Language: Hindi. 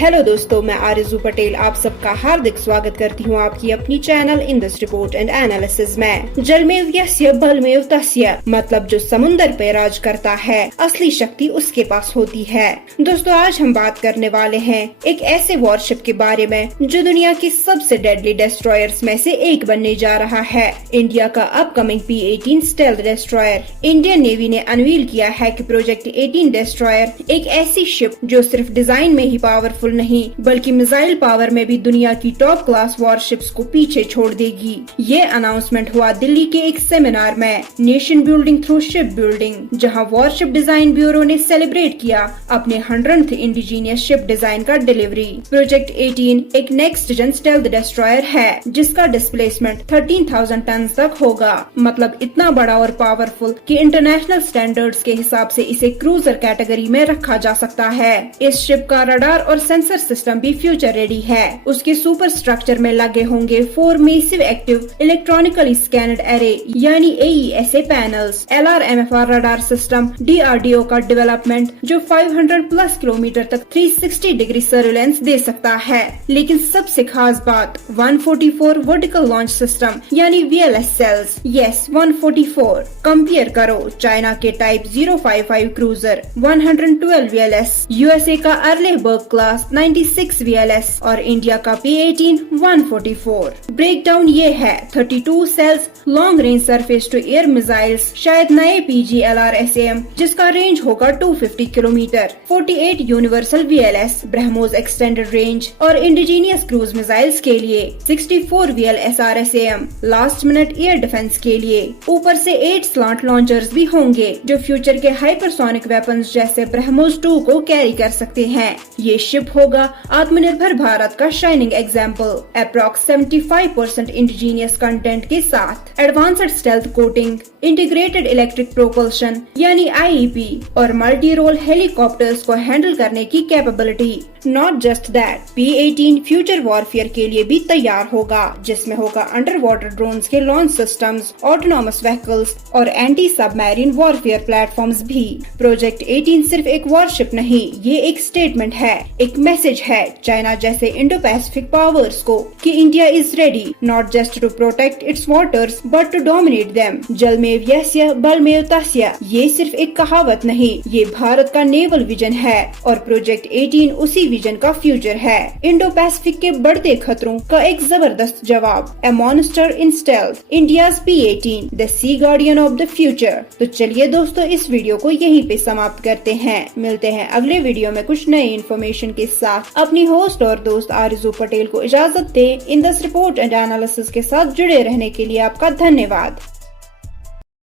हेलो दोस्तों, मैं आरजू पटेल आप सबका हार्दिक स्वागत करती हूँ आपकी अपनी channel in this report and analysis में। जलमेव यस्य बलमेव तस्य, मतलब जो समुन्दर पे राज करता है असली शक्ति उसके पास होती है। दोस्तों, आज हम बात करने वाले हैं एक ऐसे वॉरशिप के बारे में जो दुनिया की सबसे डेडली डिस्ट्रॉयर्स में से एक बनने जा रहा है। इंडिया का upcoming P-18 stealth destroyer. Indian navy ने अनवील किया है कि प्रोजेक्ट 18 डिस्ट्रॉयर एक ऐसी शिप जो सिर्फ डिजाइन में ही पावरफुल नहीं बल्कि मिसाइल पावर में भी दुनिया की टॉप क्लास वॉरशिप्स को पीछे छोड़ देगी। ये अनाउंसमेंट हुआ दिल्ली के एक सेमिनार में, nation building through ship building, जहां वॉरशिप डिजाइन ब्यूरो ने सेलिब्रेट किया अपने 100th इंडिजीनियस शिप डिजाइन का डिलीवरी। प्रोजेक्ट 18 एक नेक्स्ट जेन स्टेल्थ डिस्ट्रॉयर है जिसका डिस्प्लेसमेंट 13,000 टन तक होगा। मतलब इतना बड़ा और पावरफुल कि इंटरनेशनल स्टैंडर्ड्स के हिसाब से इसे क्रूजर कैटेगरी में रखा जा सकता है। इस शिप का रडार और सेंसर सिस्टम भी फ्यूचर रेडी है। उसके सुपर स्ट्रक्चर में लगे होंगे 4 मैसिव एक्टिव इलेक्ट्रॉनिकली स्कैनड एरे यानी AESA panels, LRMFR radar system, DRDO का डेवलपमेंट जो 500 प्लस किलोमीटर तक 360 डिग्री सर्विलेंस दे सकता है। लेकिन सबसे खास बात 144 वर्टिकल लॉन्च सिस्टम यानी VLS सेल्स। यस, 144। कंपेयर करो चाइना के टाइप 055 क्रूजर 112 VLS, USA का अर्लेबर्ग क्लास 96 VLS और इंडिया का P-18 144। ब्रेकडाउन ये है 32 cells long range surface to air missiles, शायद नए PG-LRSAM जिसका रेंज होगा 250 kilometre, 48 universal VLS BrahMos extended range और इंडिजीनियस क्रूज मिसाइल्स के लिए, 64 VLS-RSAM last minute air defence के लिए। ऊपर से 8 स्लांट लॉन्चर्स भी होंगे जो फ्यूचर के हाइपरसोनिक वेपन्स जैसे ब्रह्मोस 2 को कैरी कर सकते हैं। ये शिप होगा आत्मनिर्भर भारत का shining example, approx 75% indigenous content के साथ, advanced stealth coating, integrated electric propulsion यानी IEP और मल्टी रोल हेलीकॉप्टर्स को हैंडल करने की capability. Not just that, P-18 future warfare के लिए भी तैयार होगा जिसमें होगा अंडर वाटर ड्रोन्स के लॉन्च सिस्टम्स, ऑटोनॉमस व्हीकल्स और एंटी सबमरीन वॉरफेयर प्लेटफॉर्म्स भी। प्रोजेक्ट 18 सिर्फ एक वॉरशिप नहीं, ये एक स्टेटमेंट है, एक मैसेज है चाइना जैसे इंडो पैसिफिक पावर्स को कि India is ready not just to protect its waters but to dominate them. जलमेव यस्य बलमेव तस्य, ये सिर्फ एक कहावत नहीं, ये भारत का नेवल विजन है और प्रोजेक्ट 18 उसी विजन का फ्यूचर है। इंडो पैसिफिक के बढ़ते खतरों का एक जबरदस्त जवाब, a monster in stealth, India's P-18 the sea guardian of the future. तो चलिए दोस्तों, इस वीडियो को यहीं पे समाप्त करते हैं। मिलते हैं अगले वीडियो में कुछ नई इन्फॉर्मेशन के साथ। अपनी होस्ट और दोस्त आरजू पटेल को इजाजत दे। In this report and analysis के साथ जुड़े रहने के लिए आपका धन्यवाद।